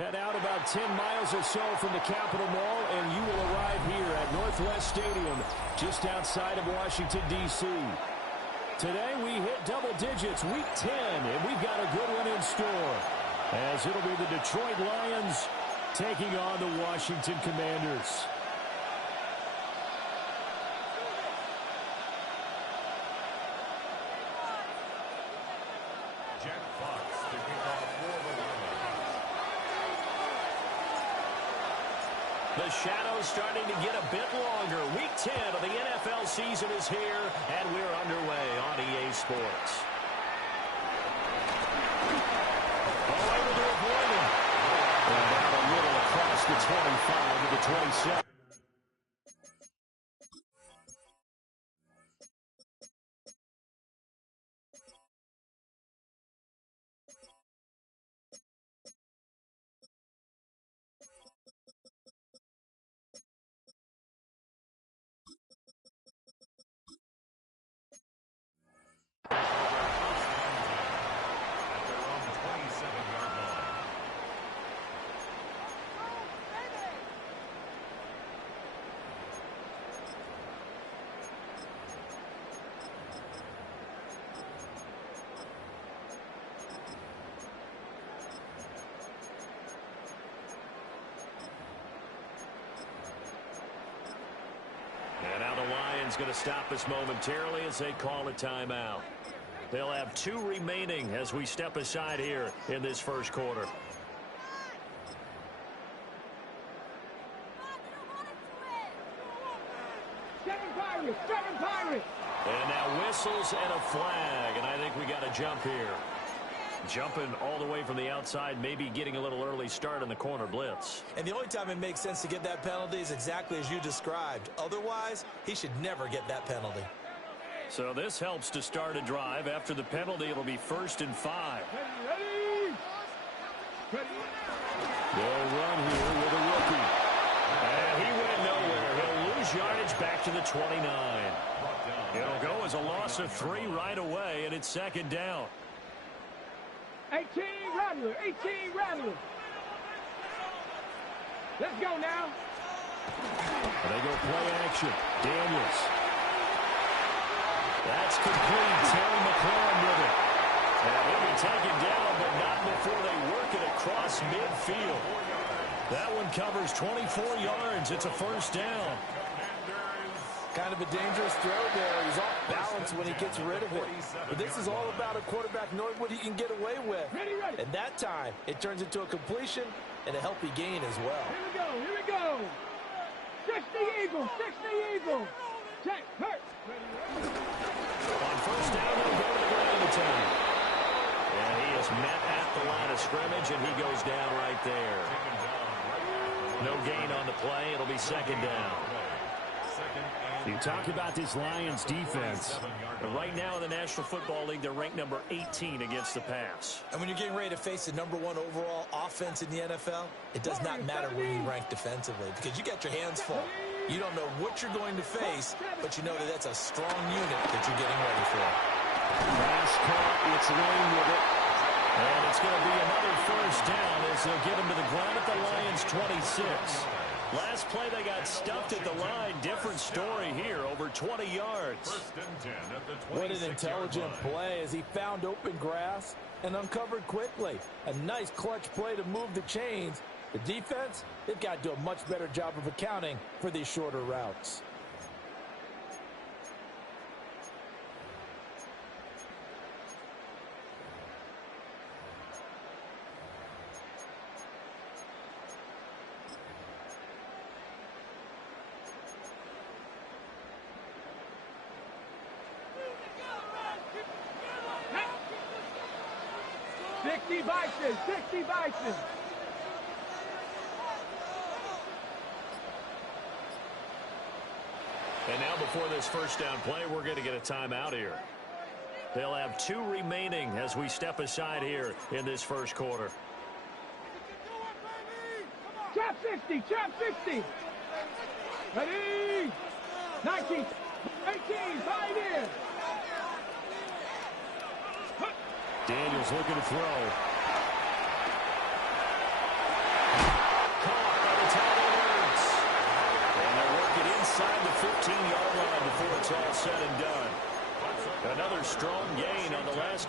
Head out about 10 miles or so from the Capitol Mall, and you will arrive here at Northwest Stadium, just outside of Washington, D.C. Today we hit double digits, Week 10, and we've got a good one in store, as it'll be the Detroit Lions taking on the Washington Commanders. The shadow's starting to get a bit longer. Week 10 of the NFL season is here, and we're underway on EA Sports. Oh, able to avoid him. And out a little across the 25 to the 27. And now the Lions going to stop us momentarily as they call a timeout. They'll have 2 remaining as we step aside here in this first quarter. Seven Pirates! And now whistles and a flag, and I think we got a jump here. Jumping all the way from the outside, maybe getting a little early start in the corner blitz. And the only time it makes sense to get that penalty is exactly as you described. Otherwise, he should never get that penalty. So this helps to start a drive. After the penalty, it'll be 1st and 5. They'll run here with a rookie. And he went nowhere. He'll lose yardage back to the 29. It'll go as a loss of 3 right away, and it's 2nd down. 18 Rattler. Let's go now. They go play action. Daniels. That's complete. Terry McLaurin with it. And he'll be taken down, but not before they work it across midfield. That one covers 24 yards. It's a 1st down. Kind of a dangerous throw there. He's off balance when he gets rid of it. But this is all about a quarterback knowing what he can get away with. Ready. And that time, it turns into a completion and a healthy gain as well. Here we go. 60 Eagles. Check, hurt. On 1st down, they'll go to the ground attack. And he is met at the line of scrimmage, and he goes down right there. No gain on the play. It'll be 2nd down. You talk about this Lions defense. But right now in the National Football League, they're ranked number 18 against the pass. And when you're getting ready to face the #1 overall offense in the NFL, it does not matter where you rank defensively because you got your hands full. You don't know what you're going to face, but you know that that's a strong unit that you're getting ready for. Pass caught. It's Lane with it. And it's going to be another 1st down as they'll get him to the ground at the Lions' 26. Last play, they got stuffed at the line. Different story here, over 20 yards. 1st and 10 at the 26. What an intelligent play as he found open grass and uncovered quickly. A nice clutch play to move the chains. The defense, they've got to do a much better job of accounting for these shorter routes. Sixty Bison. And now before this 1st down play, we're going to get a timeout here. They'll have 2 remaining as we step aside here in this first quarter. Trap 60. Ready. 19, 18, tied in. Daniels looking to throw.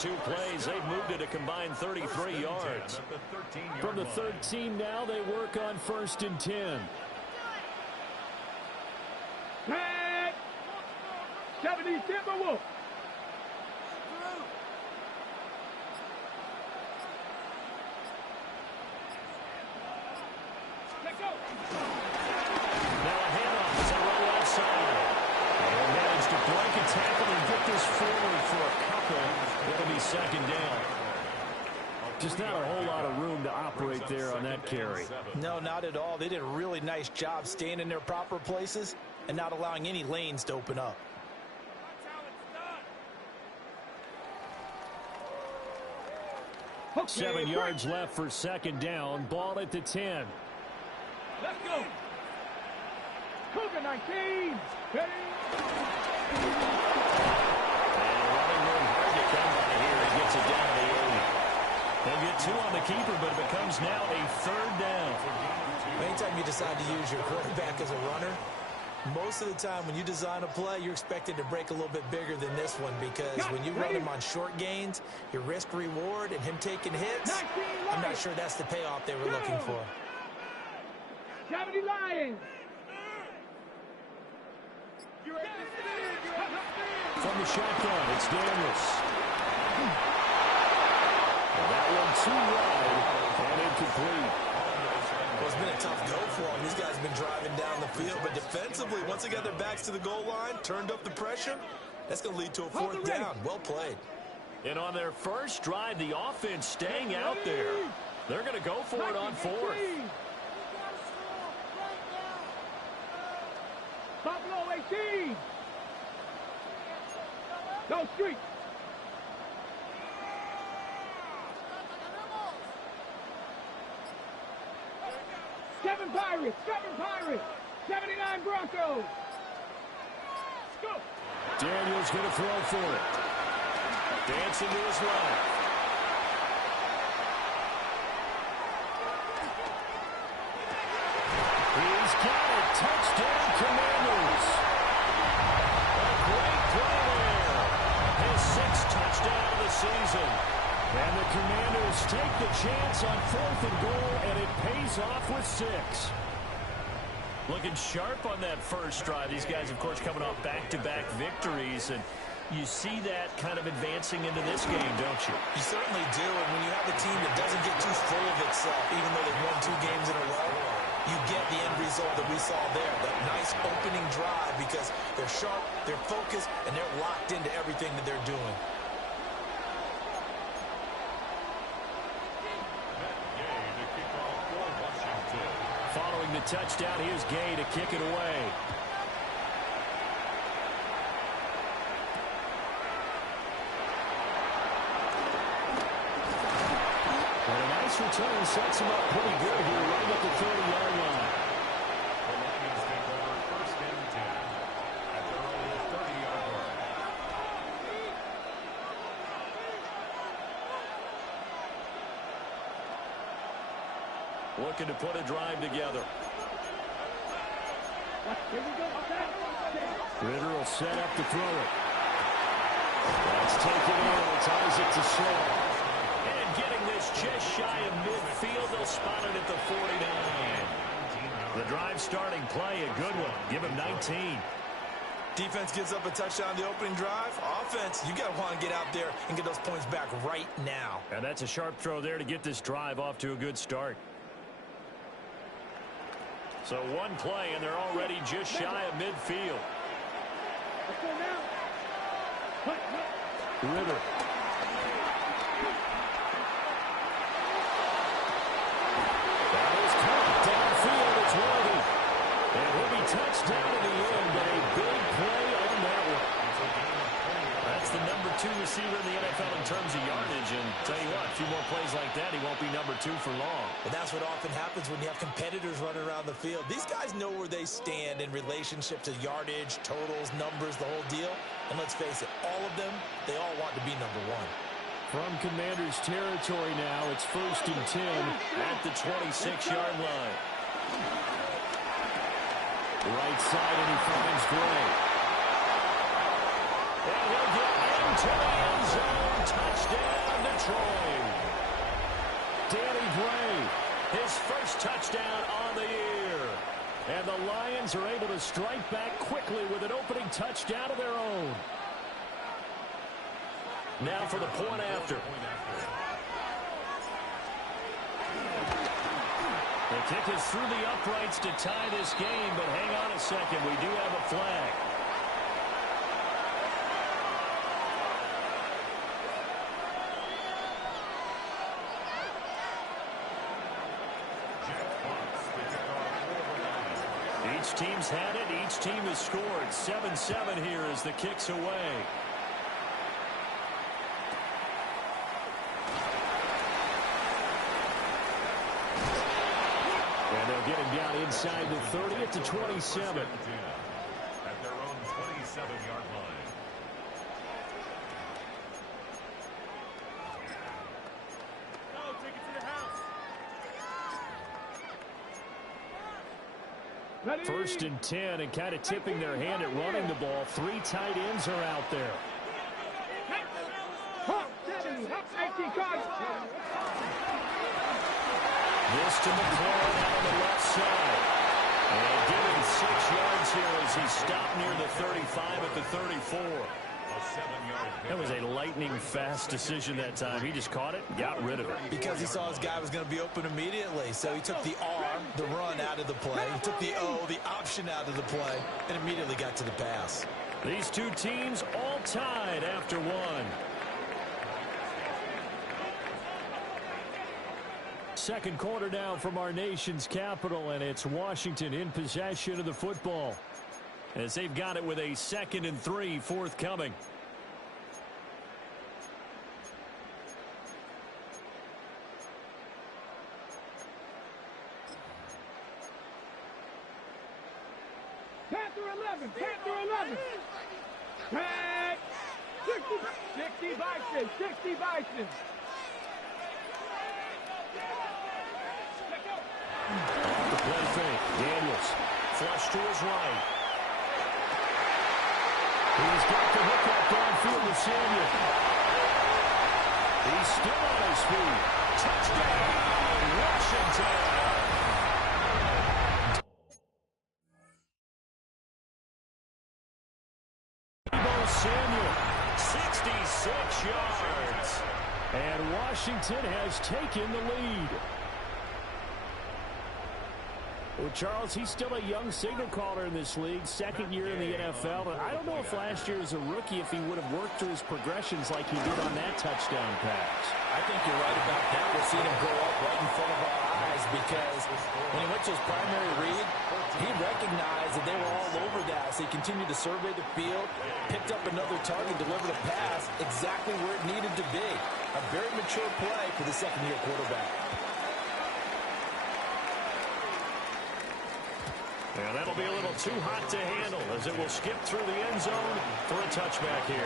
two plays, they've moved it a combined 33 yards. From the 13 now, they work on 1st and 10. 70 Timberwolves. Let's go. Now a handoff as they roll outside. They'll manage to break a tackle and get this forward for a couple. It'll be 2nd down. Just not a whole lot of room to operate there on that carry. No, not at all. They did a really nice job staying in their proper places and not allowing any lanes to open up. Okay, 7 yards left for 2nd down. Ball at the 10. Let's go. Cougar 19. Ready? And running room hard to come by here. He gets it down the 8. They'll get 2 on the keeper, but it becomes now a 3rd down. Anytime you decide to use your quarterback as a runner, most of the time when you design a play, you're expected to break a little bit bigger than this one, because when you run him on short gains, your risk-reward and him taking hits, I'm not sure that's the payoff they were looking for. 70 Lions. From the shotgun, it's Daniels. That one too wide and incomplete. Well, it's been a tough go for them. These guys have been driving down the field, but defensively, once they got their backs to the goal line, turned up the pressure, that's going to lead to a 4th down. Well played. And on their first drive, the offense staying out there. They're going to go for it on 4th. Buffalo 18. Go street. Seven Pirates. 79 Broncos. Let's go. Daniels going to throw for it. Dancing to his left. He's got it. Touchdown, Commanders. A great play there. His 6th touchdown of the season. And the Commanders take the chance on 4th and goal, and it pays off with 6. Looking sharp on that first drive. These guys, of course, coming off back-to-back victories, and you see that kind of advancing into this game, don't you? You certainly do, and when you have a team that doesn't get too full of itself, even though they've won 2 games in a row, you get the end result that we saw there, that nice opening drive, because they're sharp, they're focused, and they're locked into everything that they're doing. Following the touchdown, here's Gay to kick it away. And a nice return sets him up pretty good here, right at the 30-yard line. The Lions take over 1st and 10 at their own 30-yard line. Looking to put a drive together. Here we go. Ritter will set up to throw it. Let's take it in. It's Isaac to slow. And getting this just shy of midfield. They'll spot it at the 49. The drive starting play, a good one. Give him 19. Defense gives up a touchdown the opening drive. Offense, you got to want to get out there and get those points back right now. And that's a sharp throw there to get this drive off to a good start. So one play, and they're already just shy of midfield. Let's go now. Ritter. That is caught downfield. It's Worthy. And he'll be touched down in the end, but a big play on that one. That's the number 2 receiver in the NFL in terms of yardage. And tell you what, a few more plays like that, he won't be number 2 for long. But that's what often happens when you have competitors running around the field. These guys know where they stand in relationship to yardage, totals, numbers, the whole deal. And let's face it, all of them, they all want to be number 1. From Commanders territory now, it's 1st and 10 at the 26-yard line. Right side, and he finds Gray. And he'll get end into the end zone. Touchdown, Detroit. Danny Gray, his first touchdown on the year. And the Lions are able to strike back quickly with an opening touchdown of their own. Now for the point after. The kick is through the uprights to tie this game, but hang on a second. We do have a flag. Each team's had it. Each team has scored. 7-7 here as the kick's away. And they'll get him down inside the 30 at the 27. At their own 27-yard line. No, take it to the house. Ready? 1st and 10, and kind of tipping their hand at running the ball. 3 tight ends are out there. Hop, 70, hop, 18 cards. This to McLaurin out on the left side. And given 6 yards here as he stopped near the 35 at the 34. A 7-yard pick. That was a lightning-fast decision that time. He just caught it, got rid of it. Because he saw his guy was going to be open immediately. So he took the R, the run, out of the play. He took the O, the option, out of the play, and immediately got to the pass. These two teams all tied after one. Second quarter now from our nation's capital, and it's Washington in possession of the football as they've got it with a 2nd and 3 forthcoming. Panther 11, Panther 11. Pat, 60 Bison, 60 Bison. Off the play fake, Daniels flush to his right. He's got the hook up downfield with Samuel. He's still on his feet. Touchdown, Washington. Samuel, 66 yards. And Washington has taken the lead. Well, Charles, he's still a young signal caller in this league, 2nd year in the NFL. And I don't know if last year as a rookie, if he would have worked through his progressions like he did on that touchdown pass. I think you're right about that. We're seeing him grow up right in front of our eyes because when he went to his primary read, he recognized that they were all over that. So he continued to survey the field, picked up another target, delivered a pass exactly where it needed to be. A very mature play for the 2nd-year quarterback. And that'll be a little too hot to handle as it will skip through the end zone for a touchback here.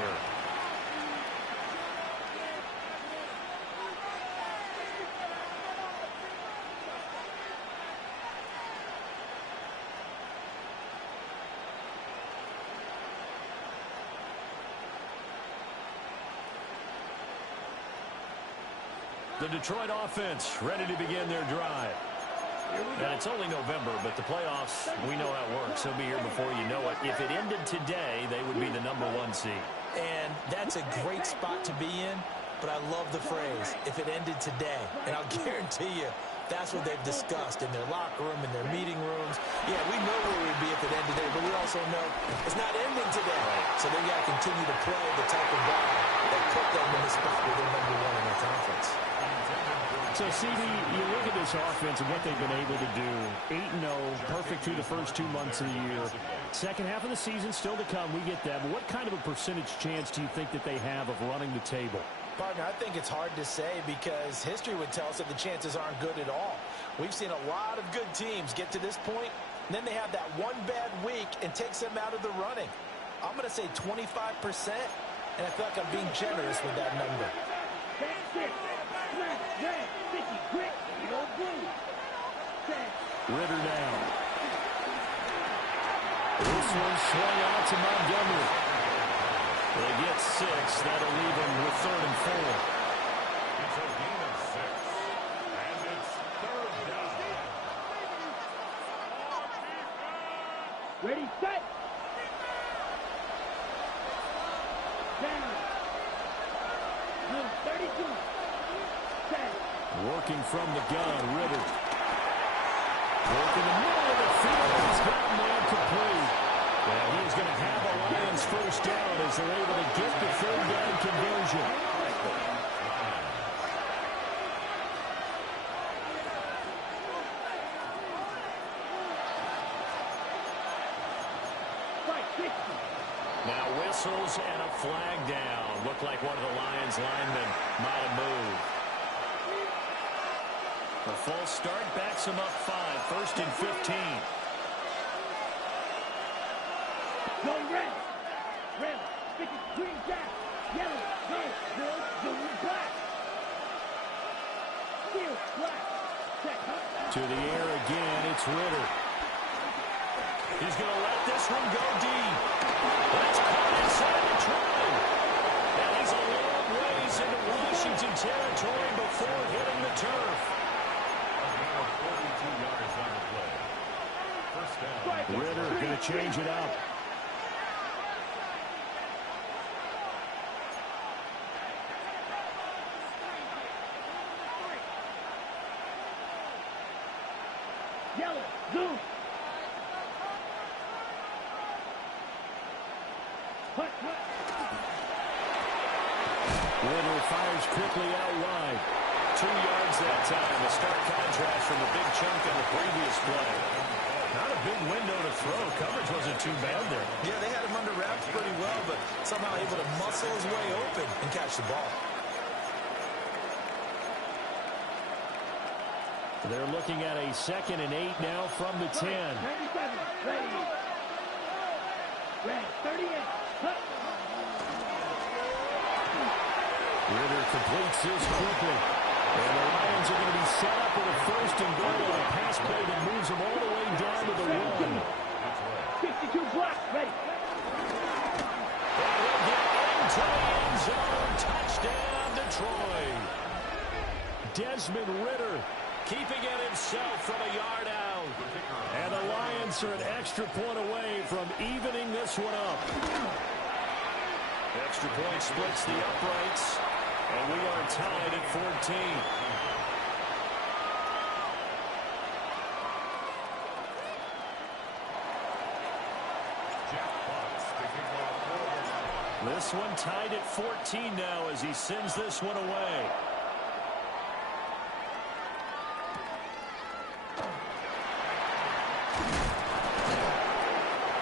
The Detroit offense ready to begin their drive. And it's only November, but the playoffs, we know how it works. They'll be here before you know it. If it ended today, they would be the #1 seed. And that's a great spot to be in, but I love the phrase, if it ended today. And I'll guarantee you, that's what they've discussed in their locker room, in their meeting rooms. Yeah, we know where we'd be if it ended today, but we also know it's not ending today. So they've got to continue to play the type of ball that put them in the spot where they're #1 in the conference. So, CD, you look at this offense and what they've been able to do. 8-0, perfect through the first 2 months of the year. Second half of the season still to come. We get that. But what kind of a percentage chance do you think that they have of running the table? Partner, I think it's hard to say because history would tell us that the chances aren't good at all. We've seen a lot of good teams get to this point, and then they have that one bad week and takes them out of the running. I'm going to say 25%, and I feel like I'm being generous with that number. Ritter down. This one swung out to Montgomery. They get 6. That'll leave them with 3rd and 4. It's a gain of 6. And it's 3rd down. Ready, set. Down. Move 32. Set. Working from the gun, Ritter. Working the middle of the field. He's got a man complete. Yeah, he is going to have a Lions first down as they're able to get the 3rd down conversion. Now whistles and a flag down. Looked like one of the Lions linemen might have moved. The false start backs him up 5. 1st and 15. Go red. Red. Stick it, green, jack. Yellow. Go. Red. Blue, black. Steel. Black. Check. To the air again. It's Ritter. He's going to let this one go deep. That's caught inside the 20. And he's a long ways into Washington territory before hitting the turf. A gain of 42 yards on the play. First down. Ritter going to change it up. Yellow. Zoom. Hut, hut. Ritter fires quickly out wide. 2 yards that time. A stark contrast from the big chunk in the previous play. Not a big window to throw. Coverage wasn't too bad there. Yeah, they had him under wraps pretty well, but somehow able to muscle his way open and catch the ball. They're looking at a 2nd and 8 now from the 10. 97. Ready. Red. 38. Hut. Ritter completes this quickly. And the Lions are going to be set up with a 1st and goal on a pass play that moves them all the way down to the 1. 62 block. Ready. They will get into the end zone. Touchdown, Detroit. Desmond Ritter. Keeping it himself from a yard out. And the Lions are an extra point away from evening this one up. Extra point splits the uprights. And we are tied at 14. This one tied at 14 now as he sends this one away.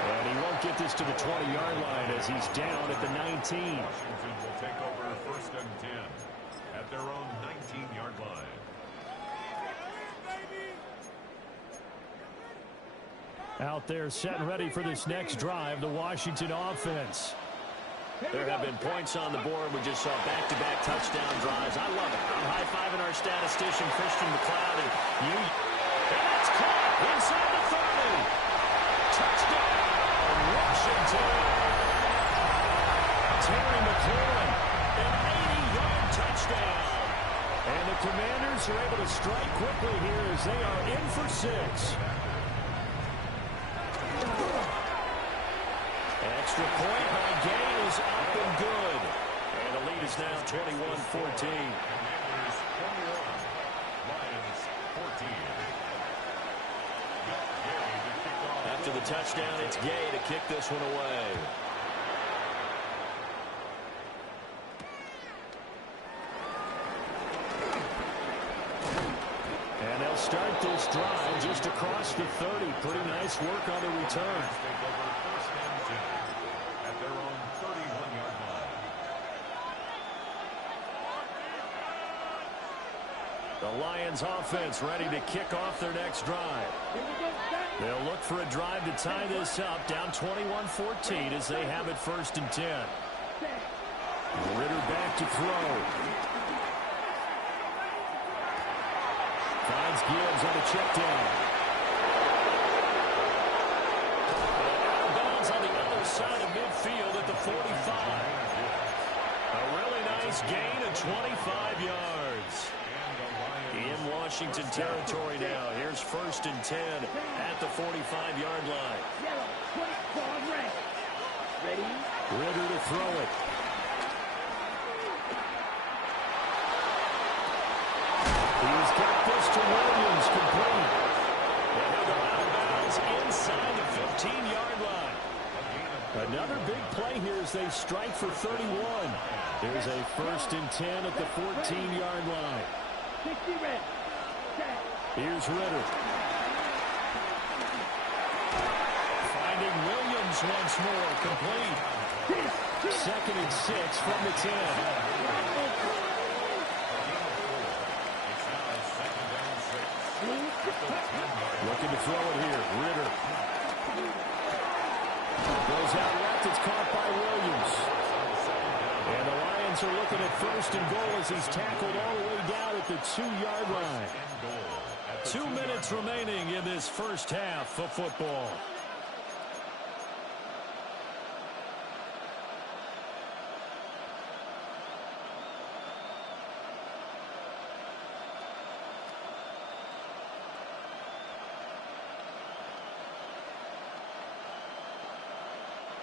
And he won't get this to the 20-yard line as he's down at the 19. Washington will take over 1st and 10 at their own 19-yard line. Out there set and ready for this next drive, the Washington offense. There have been points on the board. We just saw back-to-back touchdown drives. I love it. I'm high-fiving our statistician, Christian McLeod. And that's caught inside the 30. Touchdown, Washington. Terry McLaurin, an 80-yard touchdown. And the Commanders are able to strike quickly here as they are in for 6. Extra point by Gay is up and good. And the lead is now 21-14. Commanders 21, Lions 14. After the touchdown, it's Gay to kick this one away. And they'll start this drive just across the 30. Pretty nice work on the return. Take over 1st and 10 at their own 31-yard line. The Lions offense ready to kick off their next drive. They'll look for a drive to tie this up, down 21-14 as they have it 1st and 10. Ritter back to throw. Finds Gibbs on a check down. Out of bounds on the other side of midfield at the 45. 25 yards. In Washington territory now. Here's 1st and 10 at the 45-yard line. Yellow, 24 red. Ready? Ritter to throw it. He's got this to Williams, complete. And he'll go out of bounds inside the 15-yard line. Another big play here as they strike for 31. There's a 1st and 10 at the 14-yard line. 60 red. Set. Here's Ritter. Finding Williams once more, complete. 2nd and 6 from the 10. Looking to throw it here. Ritter. Goes out left. It's caught by Williams. And the Lions are looking at 1st and goal as he's tackled all the way down at the 2-yard line. 2 minutes remaining in this first half of football.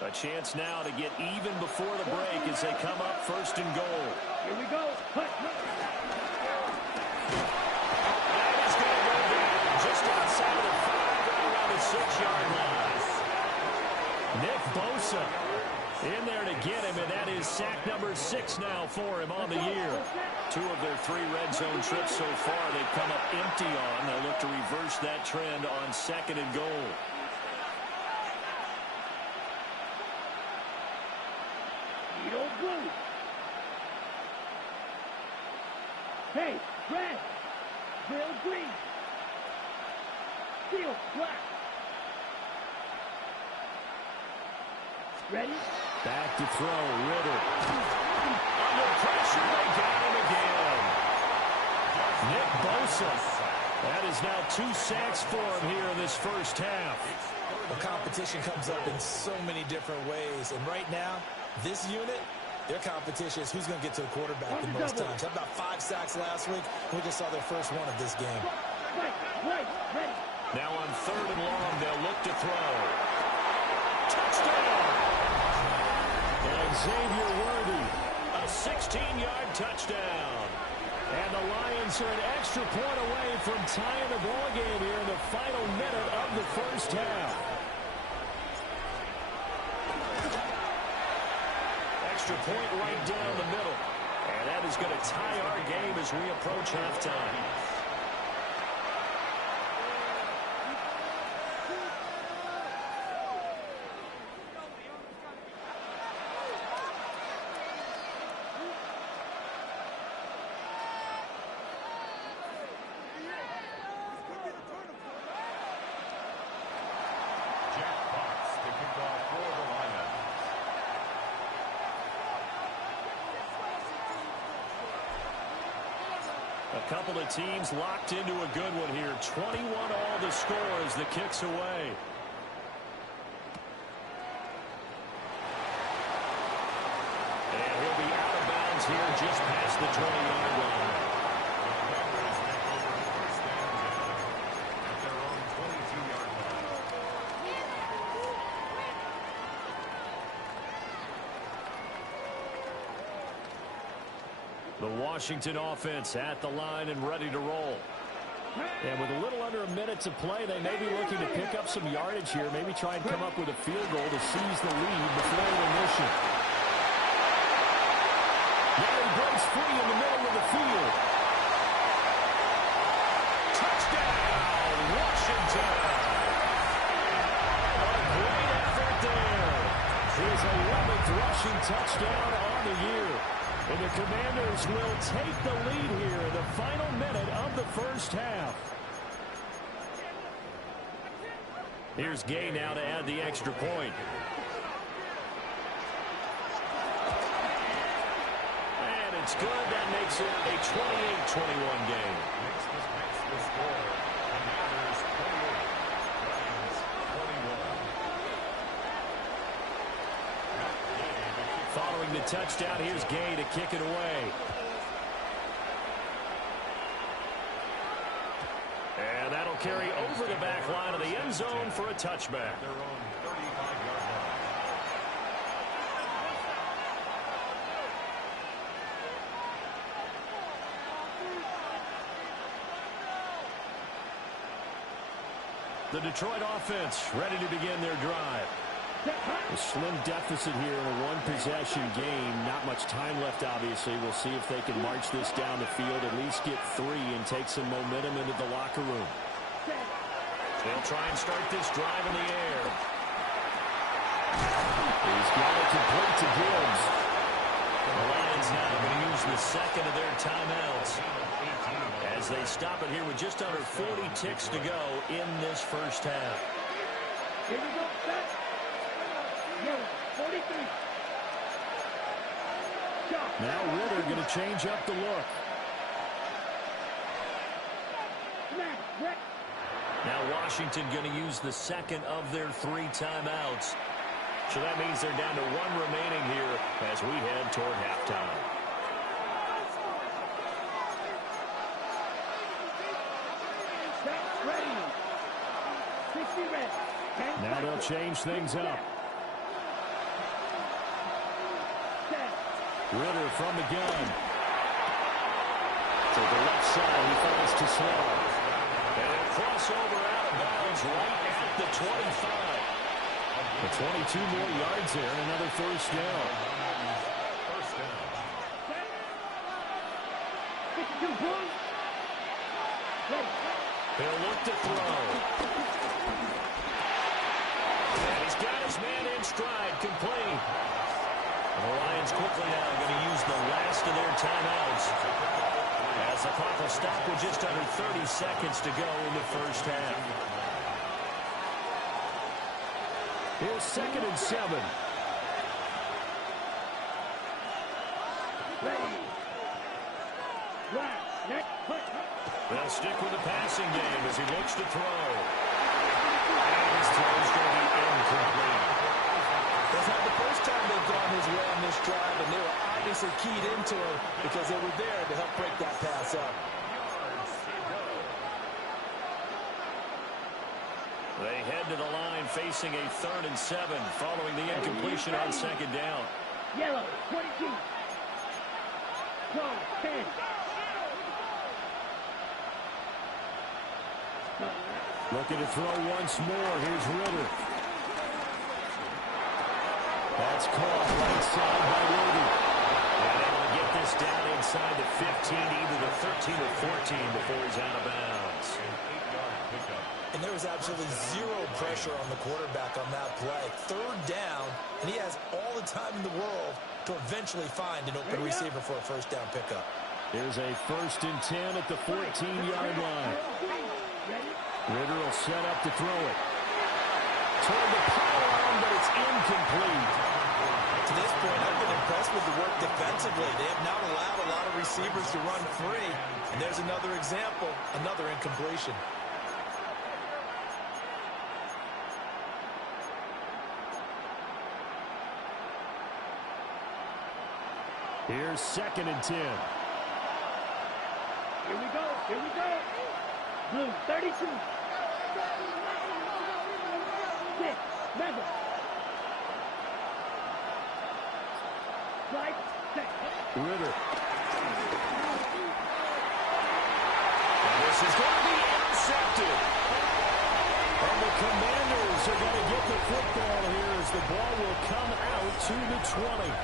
A chance now to get even before the break as they come up 1st and goal. Here we go. Hut. That is going to go down just outside of the 5, right around the 6-yard line. Nick Bosa in there to get him, and that is sack number 6 now for him on the year. 2 of their 3 red zone trips so far they've come up empty on. They'll look to reverse that trend on 2nd and goal. Blue. Hey, red. Bill green. Steel black. Ready? Back to throw. Ritter. Under pressure, they got him again. Nick Bosa. That is now 2 sacks for him here in this first half. Well, competition comes up in so many different ways. And right now, this unit, their competition is who's going to get to the quarterback the most times. How about 5 sacks last week? We just saw their first one of this game. Right, ready. Now on 3rd and long, they'll look to throw. Touchdown! And Xavier Worthy. A 16-yard touchdown. And the Lions are an extra point away from tying the ball game here in the final minute of the first half. Extra point right down the middle. And that is going to tie our game as we approach halftime. A couple of teams locked into a good one here. 21 all the score as the kick's away. And he'll be out of bounds here just past the 20-yard line. The Washington offense at the line and ready to roll. And with a little under a minute to play, they may be looking to pick up some yardage here, maybe try and come up with a field goal to seize the lead before intermission. Now he breaks free in the middle of the field. Touchdown, Washington! A great effort there. His 11th rushing touchdown on the year. And the Commanders will take the lead here in the final minute of the first half. Here's Gay now to add the extra point. And it's good. That makes it a 28-21 game. Following the touchdown, here's Gay to kick it away. zone for a touchback. Their own 35-yard line. The Detroit offense ready to begin their drive. A slim deficit here in a one-possession game. Not much time left, obviously. We'll see if they can march this down the field, at least get 3, and take some momentum into the locker room. They'll try and start this drive in the air. He's got it complete to Gibbs. The Lions now going to use the second of their timeouts as they stop it here with just under 40 ticks to go in this first half. Here we go, set. Yellow, 43. Shot. Now Ritter going to change up the look. Smash, Brett. Now Washington going to use the second of their 3 timeouts. So that means they're down to 1 remaining here as we head toward halftime. Set, ready. 60 red. Now they'll change things up. Set. Ritter from the gun. To the left side, he falls to slow. And a crossover out of bounds right at the 25. 22 more yards there and another first down. First down. Set. 52 points. Ready. He'll look to throw. And he's got his man in stride, complete. And the Lions quickly now going to use the last of their timeouts as the clock will stop with just under 30 seconds to go in the first half. Here's 2nd and 7. Ready. Right. Next. Put. They'll stick with the passing game as he looks to throw. And his throw's going to be incomplete. That's not the first time they've gone his way on this drive, and they were obviously keyed into him because they were there to help break that pass up. They head to the line facing a 3rd and 7 following the incompletion on 2nd down. Yellow, 22. Go, 10. Looking to throw once more. Here's Ritter. That's caught right side by Worthy. And able to get this down inside the 15, either the 13 or 14 before he's out of bounds. And there was absolutely zero pressure on the quarterback on that play. 3rd down, and he has all the time in the world to eventually find an open receiver for a first down pickup. Here's a 1st and 10 at the 14-yard line. Ritter will set up to throw it. Toward the pylon, but it's incomplete. To this point, I've been impressed with the work defensively. They have not allowed a lot of receivers to run free. And there's another example, another incompletion. Here's 2nd and 10. Here we go. Here we go. Blue, 32. 6. Level. Right. Set. Ritter. And this is going to be intercepted. And the Commanders are going to get the football here as the ball will come out to the 20.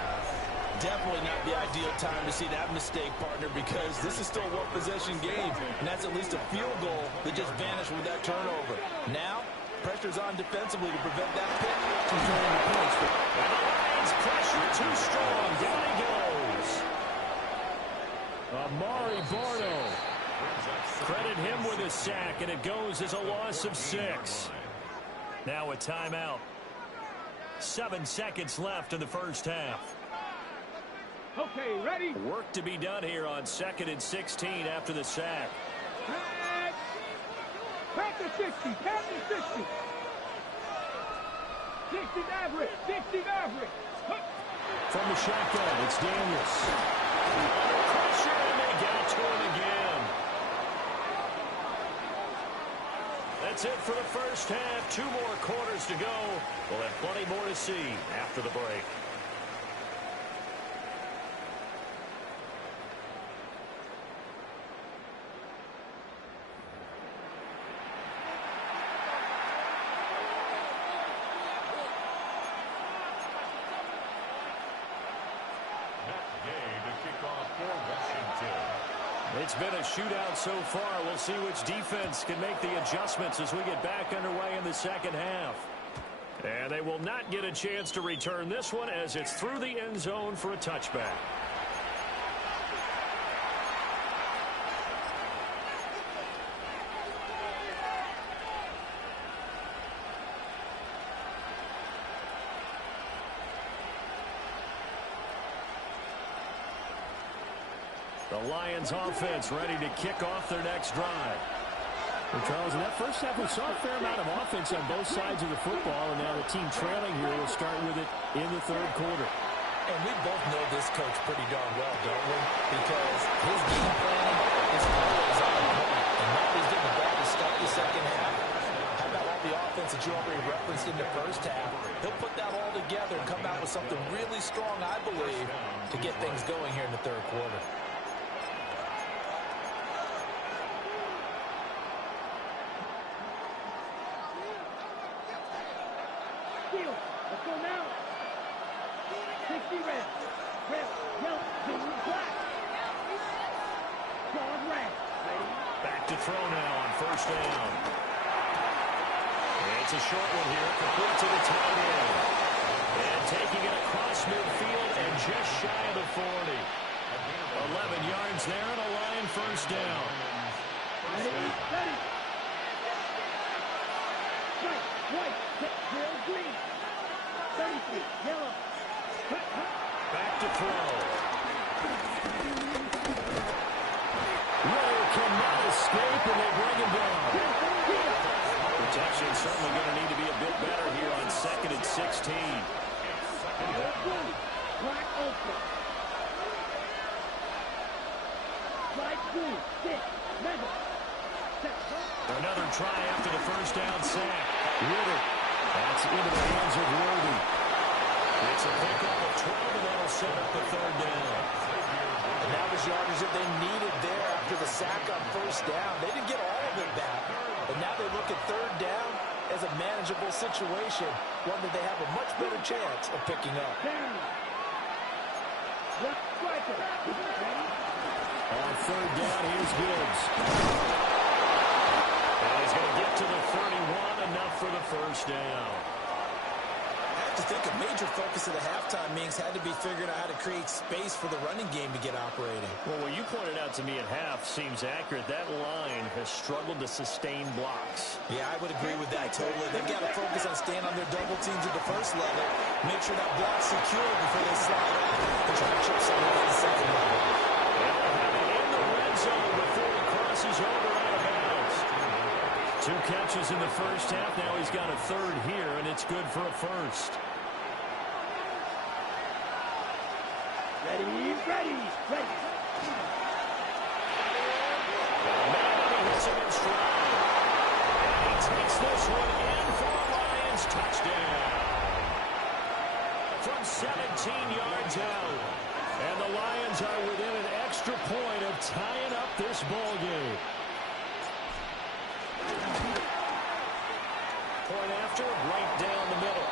Definitely not the ideal time to see that mistake, partner, because this is still a one-possession game, and that's at least a field goal that just vanished with that turnover. Now, pressure's on defensively to prevent that pick from turning the points. And the Lions pressure too strong. Down he goes. Amari Barno. Credit him with a sack, and it goes as a loss of 6. Now a timeout. 7 seconds left in the first half. Okay, ready? Work to be done here on 2nd and 16 after the sack. Back to 60. Back to 60. 60 average. 60 average. From the shotgun, it's Daniels. Pressure, and they get it to him again. that's it for the first half. 2 more quarters to go. We'll have plenty more to see after the break. It's been a shootout so far. We'll see which defense can make the adjustments as we get back underway in the second half. And they will not get a chance to return this one as it's through the end zone for a touchback. The Lions offense ready to kick off their next drive. Well, Charles, in that first half, we saw a fair amount of offense on both sides of the football, and now the team trailing here will start with it in the third quarter. And we both know this coach pretty darn well, don't we? Because his game planning is always on point. And now he's getting the ball to start the second half. How about all the offense that you already referenced in the first half? He'll put that all together and come out with something really strong, I believe, to get things going here in the third quarter. Let's go now. 60 red. Red, yellow, green, black. Dog red. Ready? Back to throw now on first down. It's a short one here, complete to the tight end. And taking it across midfield and just shy of the 40. 11 yards there and a Lion first down. Ready, ready. White, zero, green. 33, yellow. Back to throw. Rowe cannot escape, and they bring him down. Protection certainly going to need to be a bit better here on 2nd and 16. Black open. Slide blue, 6, level. Another try after the first down sack. Ritter. That's into the hands of Worthy. It's a pickup of 12, and that'll set up the third down. And that was yardage that they needed there after the sack on first down. They didn't get all of it back, but now they look at third down as a manageable situation, one that they have a much better chance of picking up. Left striker. On third down, here's Gibbs. And he's going to get to the 31, enough for the first down. I have to think a major focus of the halftime meetings had to be figuring out how to create space for the running game to get operating. Well, what you pointed out to me at half seems accurate. That line has struggled to sustain blocks. Yeah, I would agree with that totally. They've got to focus on staying on their double teams at the first level, make sure that block's secure before they slide off and try to chip someone at the second level. In the red zone before he crosses over out of bounds. 2 catches in the first half. Now he's got a third here, and it's good for a first. Ready, ready, ready. Madden hits him in stride. And he takes this one in for a Lions touchdown. From 17 yards out. And the Lions are within an extra point of tying up this ball game. Point after, right down the middle.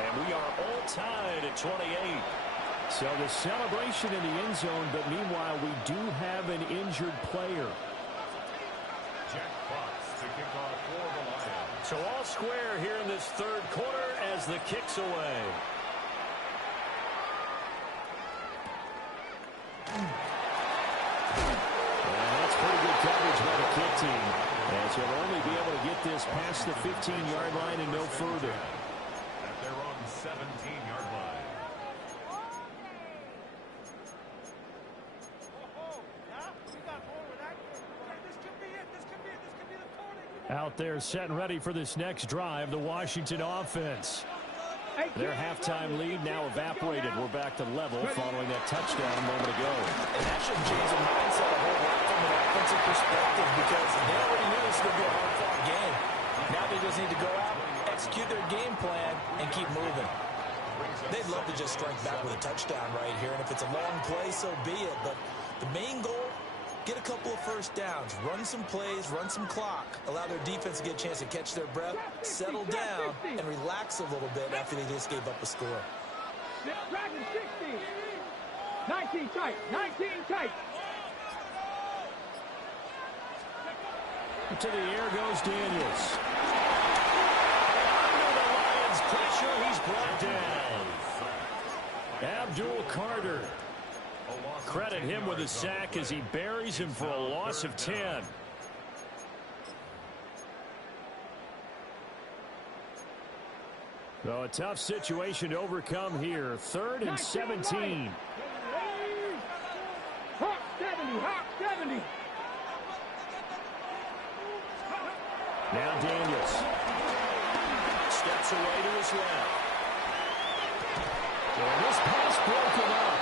And we are all tied at 28. So the celebration in the end zone, but meanwhile, we do have an injured player. Jack Fox to kick off for the Lions. So all square here in this third quarter as the kick's away. And that's pretty good coverage by the kick team. As he'll only be able to get this past the 15-yard line and no further. At their own 17-yard line. Out there set and ready for this next drive, the Washington offense. Their halftime lead now evaporated. We're back to level following that touchdown a moment ago. And that should change the mindset a whole lot from an offensive perspective because they already knew this was going to be a hard-fought game. Cowboys need to go out, execute their game plan, and keep moving. They'd love to just strike back with a touchdown right here, and if it's a long play, so be it. But the main goal, get a couple of first downs, run some plays, run some clock, allow their defense to get a chance to catch their breath, settle down, and relax a little bit after they just gave up a score. Dragon 60. 19 tight. 19 tight. To the air goes Daniels. Under the Lions' pressure, he's brought down. Abdul Carter. Credit him with a sack as he buries him for a loss of 10. So a tough situation to overcome here. 3rd and 17. Hawk 70. Hawk 70. Now Daniels. Steps away to his left. And this pass broken up.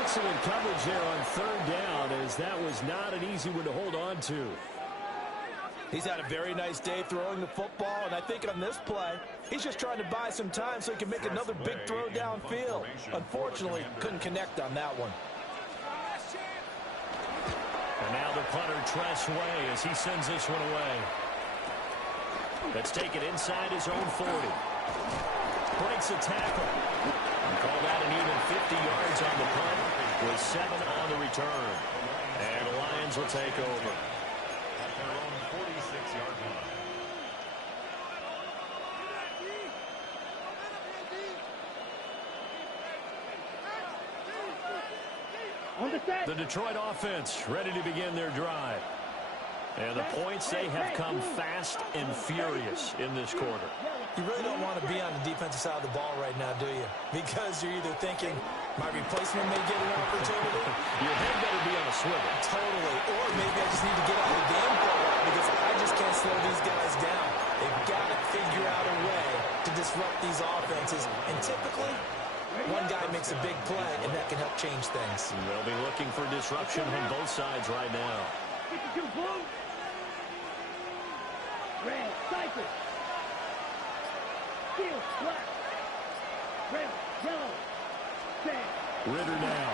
Excellent coverage there on 3rd down, as that was not an easy one to hold on to. He's had a very nice day throwing the football, and I think on this play, he's just trying to buy some time so he can make another big throw downfield. Unfortunately, couldn't connect on that one. And now the punter Tress Way as he sends this one away. Let's take it inside his own 40. Breaks a tackle. And call that an even 50 yards on the punt with 7 on the return. And the Lions will take over. At their own 46-yard line. On the set. The Detroit offense ready to begin their drive. And the points, they have come fast and furious in this quarter. You really don't want to be on the defensive side of the ball right now, do you? Because you're either thinking, my replacement may get an opportunity. Your head better be on a swivel. Totally. Or maybe I just need to get out of the game for a while because I just can't slow these guys down. They've got to figure out a way to disrupt these offenses. And typically, one guy makes a big play, and that can help change things. They'll be looking for disruption from both sides right now. 52 blue. Red, Cypress. Steel, black. Red, yellow. Sand. Ritter now.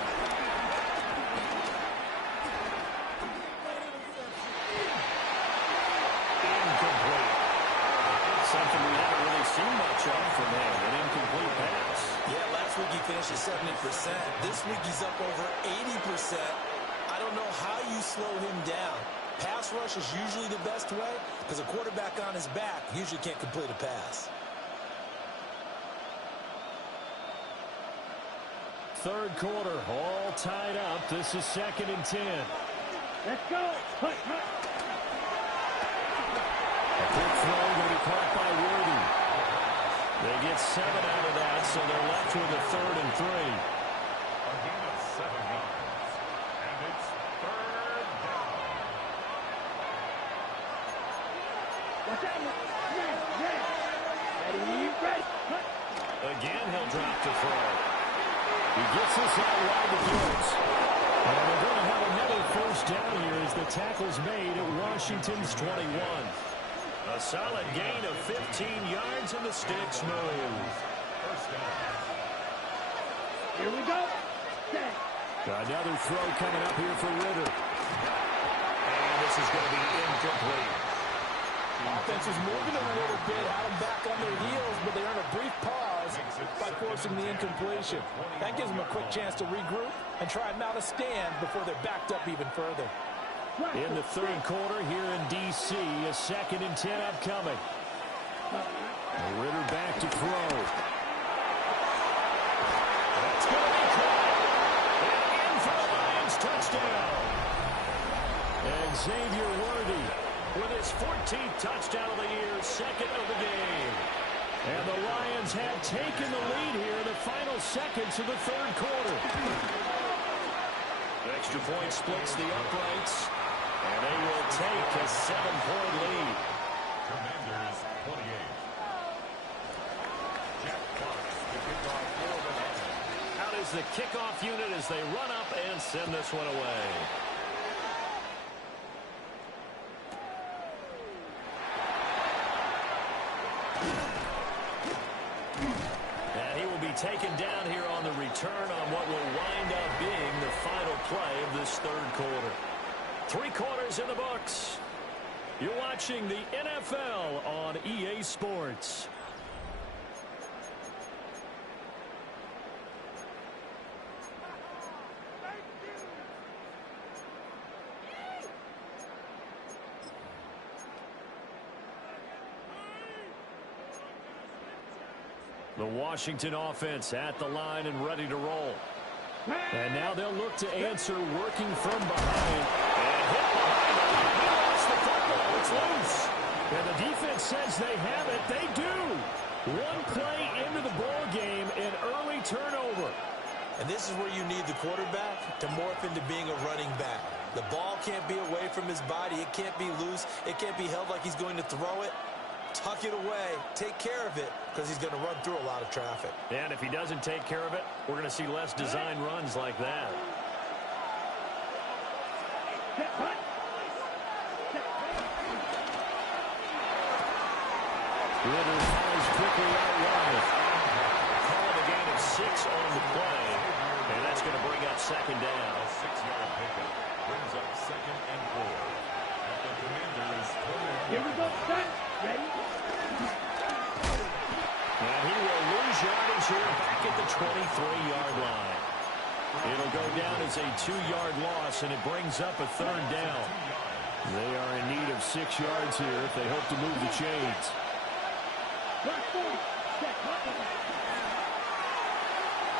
Incomplete. Something we haven't really seen much of from him. An incomplete pass. Yeah, last week he finished at 70%. This week he's up over 80%. I don't know how you slow him down. Pass rush is usually the best way because a quarterback on his back usually can't complete a pass. 3rd quarter, all tied up. This is 2nd and 10. Let's go. Hut, hut. A quick throw going to be caught by Worthy. They get 7 out of that, so they're left with a 3rd and 3. A gain of 7 yards. And it's 3rd down. Watch out. Red, red. Ready, ready. Hut. Again, he'll drop to throw. He gets this out wide to Fields. And they're going to have another 1st down here as the tackle's made at Washington's 21. A solid gain of 15 yards and the sticks move. 1st down. Here we go. Set. Another throw coming up here for Ritter. And this is going to be incomplete. Offense was moving a little bit, had them back on their heels, but they earned a brief pause by forcing the incompletion. That gives them a quick chance to regroup and try and mount a stand before they're backed up even further. In the 3rd quarter here in D.C., a 2nd and 10 upcoming. Ritter back to throw. That's going to be caught. And in for the Lions touchdown. And Xavier Worthy. With his 14th touchdown of the year, 2nd of the game. And the Lions have taken the lead here in the final seconds of the 3rd quarter. Extra point splits the uprights, and they will take a 7-point lead. Commanders 28. Jack Fox, the kickoff for the Lions. Out is the kickoff unit as they run up and send this one away. taken down here on the return on what will wind up being the final play of this third quarter. 3 quarters in the books. You're watching the NFL on EA Sports. The Washington offense at the line and ready to roll. And now they'll look to answer working from behind. And hit behind the line. He lost the football. It's loose. And the defense says they have it. They do. One play into the ball game, an early turnover. And this is where you need the quarterback to morph into being a running back. The ball can't be away from his body. It can't be loose. It can't be held like he's going to throw it. Tuck it away. Take care of it because he's going to run through a lot of traffic. And if he doesn't take care of it, we're going to see less design runs like that. Ritter fires quickly out wide. Call the gain of 6 on the play. And that's going to bring up second down. A 6-yard pickup brings up 2nd and 4. At the Commanders' 20. Here we go, set, ready? And he will lose yardage here back at the 23-yard line. It'll go down as a 2-yard loss, and it brings up a 3rd down. They are in need of 6 yards here if they hope to move the chains.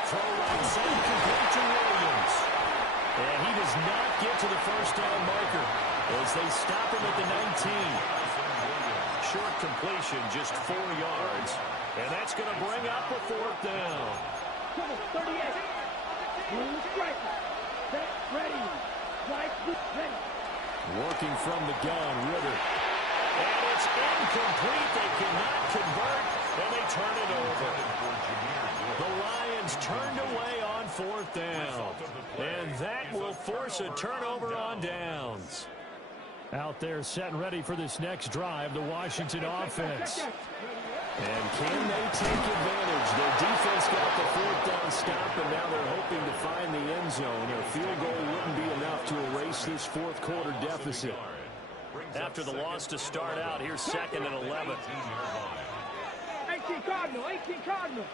Throw right side complete to Williams. And he does not get to the first down marker as they stop him at the 19. Short completion, just 4 yards. And that's going to bring up a 4th down. 38. Blue striker. Set, ready. Right, ready. Working from the gun, Ritter. And it's incomplete. They cannot convert, and they turn it over. The Lions turned away on 4th down. And that will force a turnover on downs. Out there set and ready for this next drive, the Washington offense. And can they take advantage? Their defense got the 4th down stop, and now they're hoping to find the end zone. A field goal wouldn't be enough to erase this 4th quarter deficit. After the loss to start out, here's 2nd and 11. 18 Cardinal, 18 Cardinal.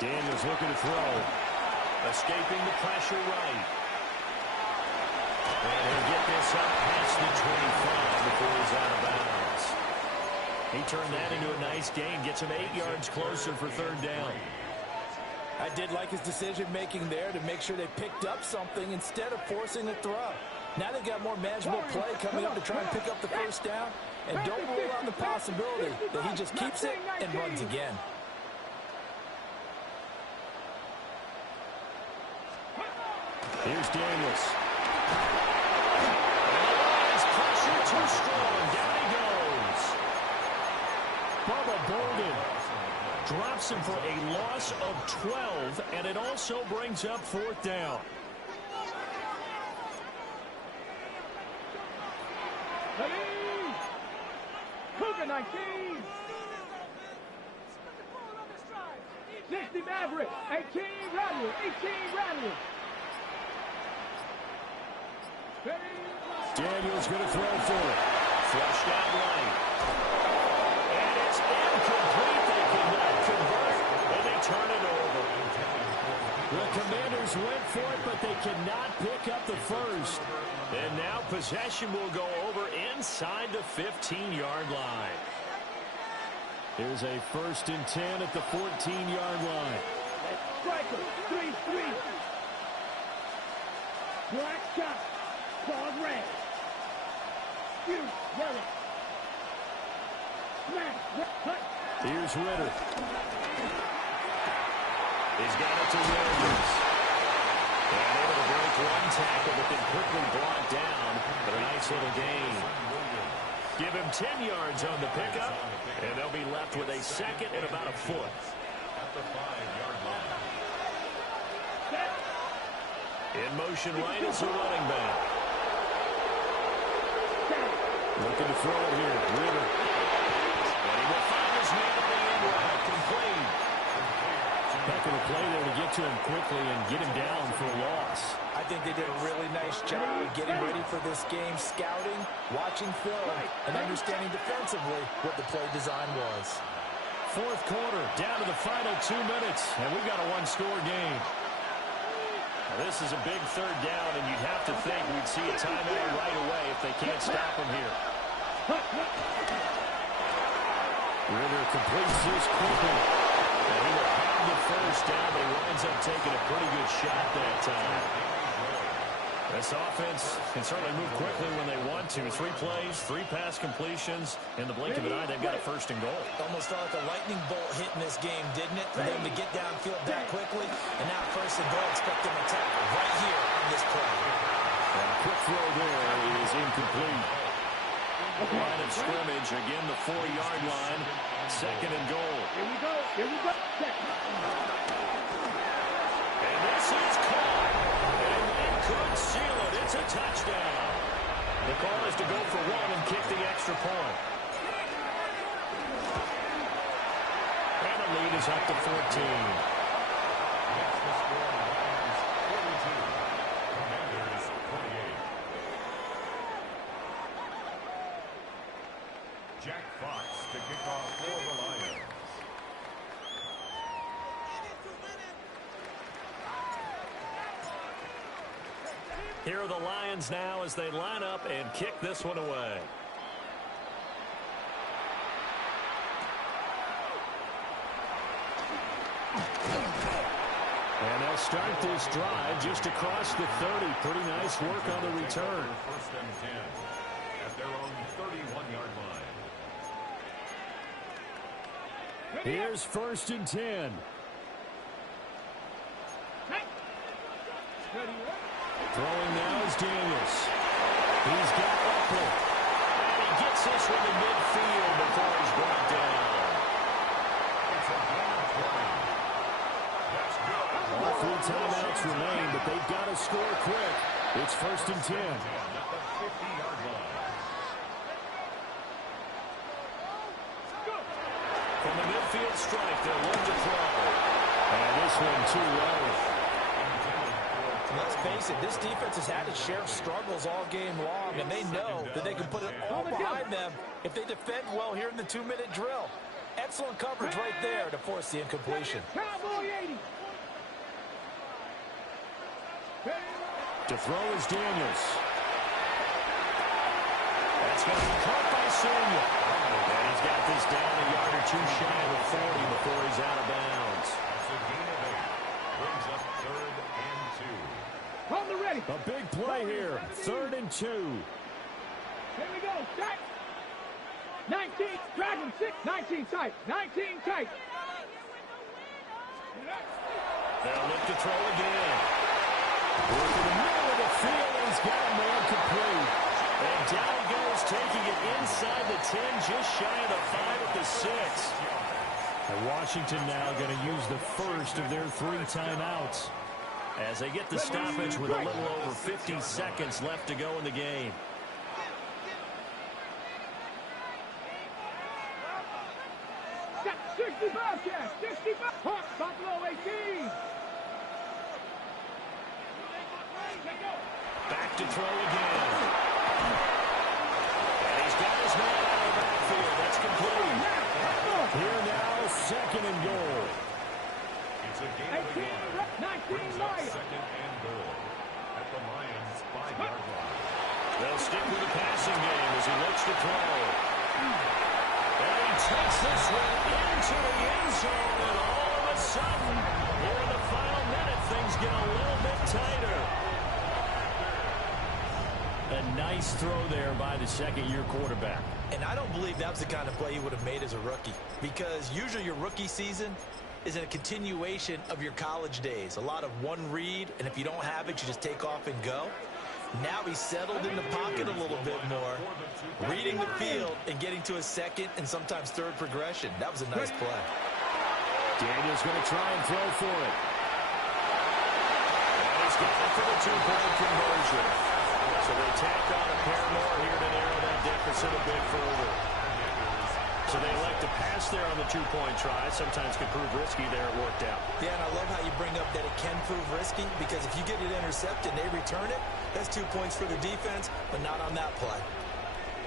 Daniels looking to throw. Escaping the pressure right. And he'll get this up past the 25 before he's out of bounds. He turned that into a nice gain, gets him 8 yards closer for 3rd down. I did like his decision-making there to make sure they picked up something instead of forcing a throw. Now they've got more manageable play coming up to try and pick up the first down. And don't rule out the possibility that he just keeps it and runs again. Here's Daniels. And the Lions pressure too strong. Down he goes. Bubba Bolden Drops him for a loss of 12, and it also brings up 4th down. Cougar 19. 60 Maverick. 18 Rally. 18 Rally. Daniels going to throw for it. Flushed out right. And it's incomplete. They cannot convert, and they turn it over. The Commanders went for it, but they cannot pick up the first. And now possession will go over inside the 15-yard line. Here's a 1st and 10 at the 14-yard line. Striker, 3-3. Black shot. Claws red. Shoot, yellow. Smash, cut. Here's Ritter. He's got it to Williams. And able to break one tackle, but then quickly brought down. But a nice little gain. Give him 10 yards on the pickup, and they'll be left with a 2nd and about a 4th. At the 5-yard line. In motion right is the running back. Looking to throw it here. Ritter. And he will find his man on the end route. Complete. Heck of a play there to get to him quickly and get him down for a loss. I think they did a really nice job getting ready for this game, scouting, watching film, and understanding defensively what the play design was. Fourth quarter, down to the final 2 minutes, and we've got a one-score game. Now, this is a big third down, and you'd have to think we'd see a timeout right away if they can't stop him here. Ritter completes this quickly. And he will have the first down, but he winds up taking a pretty good shot that time. This offense can certainly move quickly when they want to. 3 plays, 3 pass completions. In the blink of an eye, they've got a first and goal. Almost felt like a lightning bolt hit in this game, didn't it? For them to get downfield that quickly. And now first and goal, expect them to tackle right here on this play. And a quick throw there is incomplete. Line of scrimmage, again the 4-yard line. Second and goal. Here we go. Here we go. And this is caught. And they could seal it. It's a touchdown. The call is to go for 1 and kick the extra point. And the lead is up to 14. Jack Fox to kick off for the Lions. Here are the Lions now as they line up and kick this one away. And they'll start this drive just across the 30. Pretty nice work on the return. First and 10 at their own 31-yard line. Here's first and 10. Throwing now is Daniels. He's got Upper. And he gets this one to midfield before he's brought down. It's a game play. That's good. All 3 timeouts remain, but they've got to score quick. It's first and 10. At the 50-yard line. From the midfield strike, they'll look to throw. And this one too low. Let's face it, this defense has had its share of struggles all game long, and they know that they can put it all behind them if they defend well here in the 2-minute drill. Excellent coverage right there to force the incompletion. Cowboy 80. To throw is Daniels. That's going to be caught by Senior. And he's got this down a yard or 2 shy of 40 before he's out of bounds. That's a gain of 8. Brings up 3rd and 2. Hold the ready. A big play here. 3rd and 2. Here we go. Tight. 19. Dragon 6. 19 tight. 19 tight. They'll look to throw again. Working the middle of the field. He's got a man complete. And down he goes, taking it inside the 10, just shy of the 5 at the 6. And Washington now going to use the first of their 3 timeouts. As they get the stoppage with a little over 50 seconds left to go in the game. Got 65, Cash. 65. Hawk, Buffalo 18. Back to throw again. And he's got his man out of the backfield. That's complete. Here now, 2nd and goal. It's a gain of 8. Brings up 2nd and goal at the Lions' 5-yard line. They'll stick with the passing game as he looks to throw. And he takes this one into the end zone, and all of a sudden, here in the final minute, things get a little bit tighter. A nice throw there by the second-year quarterback. And I don't believe that was the kind of play he would have made as a rookie, because usually your rookie season is a continuation of your college days. A lot of one read, and if you don't have it, you just take off and go. Now he's settled in the pocket a little bit more, reading the field and getting to a second and sometimes third progression. That was a nice play. Daniels going to try and throw for it. And he's got it for the 2-point conversion. So they tack on a pair more here to narrow that deficit a bit further. So they elect to pass there on the two-point try. Sometimes can prove risky there. It worked out. Yeah, and I love how you bring up that it can prove risky, because if you get it intercepted and they return it, that's 2 points for the defense, but not on that play.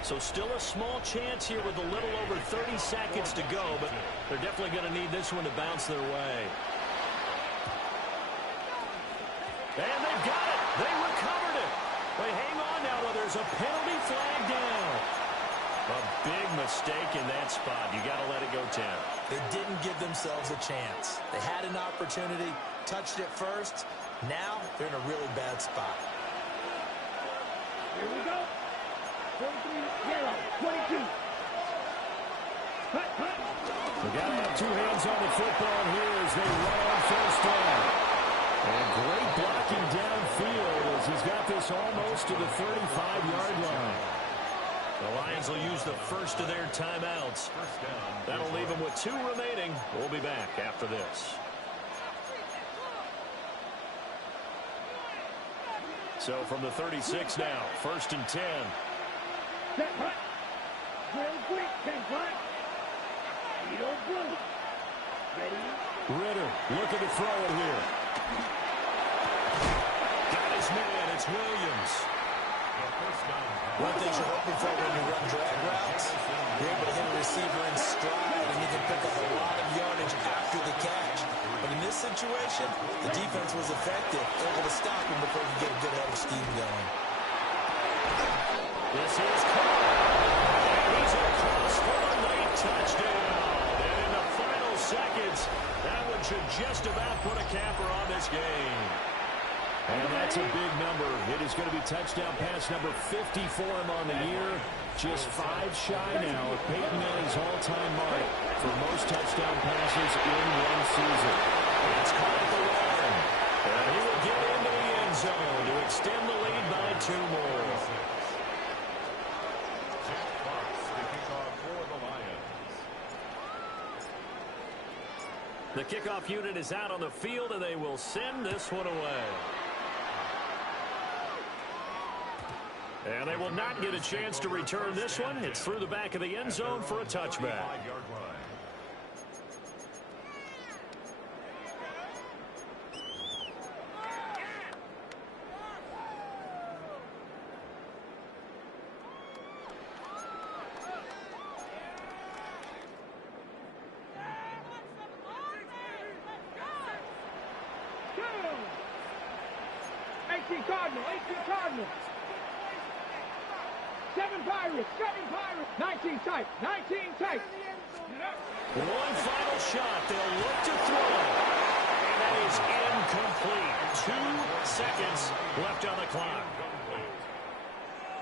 So still a small chance here with a little over 30 seconds to go, but they're definitely going to need this one to bounce their way. And they've got it. They recovered it. Wait, hang on now, though. There's a penalty flag down. A big mistake in that spot. You got to let it go 10. They didn't give themselves a chance. They had an opportunity, touched it first. Now they're in a really bad spot. Here we go. 43-0, 22. Hut, hut. We got to have two hands on the football here as they run on first down. And great blocking downfield as he's got this almost to the 35-yard line. The Lions will use the first of their timeouts. That'll leave them with 2 remaining. We'll be back after this. So from the 36 now, 1st and 10. Set, hut. Drill, quick, 10, hut. Edo, blue. Ready? Ritter looking to throw it here. Got his man. It's Williams. One thing you're hoping for when you run drag routes, you're able to hit a receiver in stride, and you can pick up a lot of yardage after the catch. But in this situation, the defense was effective, able to stop him before he could get a good head of steam going. This is caught. And he's across for a late touchdown. And in the final seconds, that one should just about put a capper on this game. And that's a big number. It is going to be touchdown pass number 50 for him on the year. Just 5 shy now of Peyton Manning's all-time mark for most touchdown passes in one season. It's caught at the line. And he will get into the end zone to extend the lead by 2 more. The kickoff unit is out on the field, and they will send this one away. And they will not get a chance to return this one. It's through the back of the end zone for a touchback. Cardinal, 18 Cardinal. 7 Pirates, 19 tight, 19 tight. One final shot. They'll look to throw. And that is incomplete. 2 seconds left on the clock.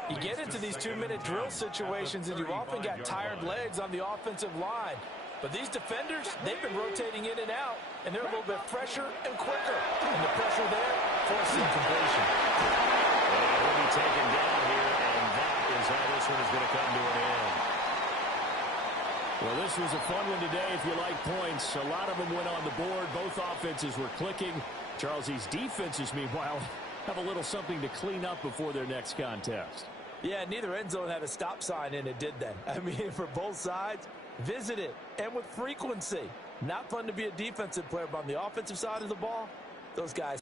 You get into these 2-minute drill situations, and you've often got tired legs on the offensive line. But these defenders, they've been rotating in and out, and they're a little bit fresher and quicker. And the pressure there forcing completion. And he'll be taken down here, and that is how this one is going to come to an end. Well, this was a fun one today if you like points. A lot of them went on the board. Both offenses were clicking. Charles, these defenses, meanwhile, have a little something to clean up before their next contest. Yeah, neither end zone had a stop sign in it, did they? I mean, for both sides, visit it, and with frequency. Not fun to be a defensive player, but on the offensive side of the ball, those guys